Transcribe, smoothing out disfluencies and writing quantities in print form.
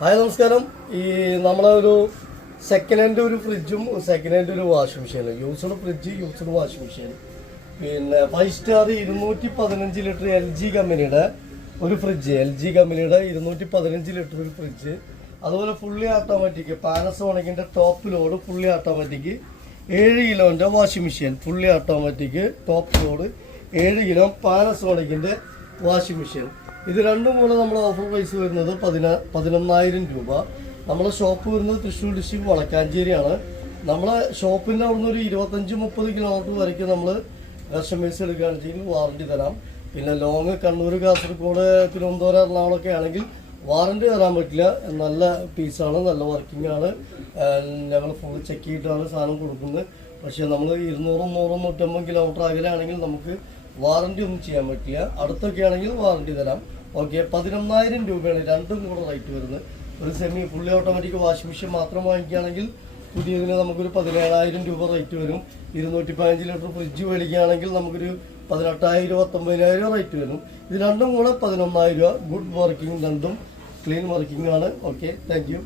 Hi നമസ്കാരം. നമ്മളെ ഒരു സെക്കൻഡ് ഹാൻഡ് ഒരു ഫ്രിഡ്ജും സെക്കൻഡ് ഹാൻഡ് ഒരു വാഷിംഗ് മെഷീനും, used fridge, used washing machine, പിന്നെ 5 സ്റ്റാർ 215 ലിറ്റർ LG കമ്പനിയുടെ ഒരു ഫ്രിഡ്ജ്, LG കമ്പനിയുടെ 215 ലിറ്റർ ഒരു ഫ്രിഡ്ജ്, അതുപോലെ ഫുള്ളി ഓട്ടോമാറ്റിക് പാനസോണിക്കിന്റെ ടോപ്പ് ലോഡ് ഫുള്ളി ഓട്ടോമാറ്റിക് 7 കിലോന്റെ washing machine, fully automatic top load 7 kilo പാനസോണിക്കിന്റെ വാഷിംഗ് മെഷീൻ. ഇത് രണ്ടും കൂടെ നമ്മുടെ ഓഫർ പ്രൈസ് വരുന്നത് 11,000 രൂപ. നമ്മളെ ഷോപ്പ് വരുന്നത് തൃശ്ശൂർ ഡിസ്ട്രിക്ട് വളക്കാഞ്ചേരിയാണ്. നമ്മളെ ഷോപ്പിൻ്റെ അവിടുന്ന് ഒരു 25-30 കിലോമീറ്റർ വരയ്ക്ക് നമ്മൾ കസ്റ്റമേഴ്സ് എടുക്കുകയാണെന്ന് വെച്ചാൽ വാറണ്ടി തരാം. പിന്നെ ലോങ് കണ്ണൂർ, കാസർഗോഡ്, തിരുവനന്തപുരം, എറണാകുളമൊക്കെ ആണെങ്കിൽ വാറണ്ടി തരാൻ പറ്റില്ല. നല്ല പീസാണ്, നല്ല വർക്കിംഗ് ആണ്. ഞങ്ങൾ ഫുൾ ചെക്ക് ചെയ്തിട്ടാണ് സാധനം കൊടുക്കുന്നത്. പക്ഷേ നമ്മൾ 200-150 കിലോമീറ്റർ അകലെയാണെങ്കിൽ നമുക്ക് വാറണ്ടി ഒന്നും ചെയ്യാൻ പറ്റില്ല. അടുത്തൊക്കെ ആണെങ്കിൽ വാറണ്ടി തരാം. ഓക്കെ, 11,000 രൂപയാണ് രണ്ടും കൂടെ റേറ്റ് വരുന്നത്. ഒരു semi fully automatic washing machine മാത്രം വാങ്ങിക്കുകയാണെങ്കിൽ പുതിയതിന് നമുക്കൊരു 17,000 രൂപ റേറ്റ് വരും. 215 ലിറ്റർ ഫ്രിഡ്ജ് മേടിക്കുകയാണെങ്കിൽ നമുക്കൊരു 18,000-19,000 റേറ്റ് വരും. ഇത് രണ്ടും കൂടെ 11,000 രൂപ. ഗുഡ് വർക്കിംഗ്, രണ്ടും ക്ലീൻ വർക്കിംഗ് ആണ്. Okay, thank you.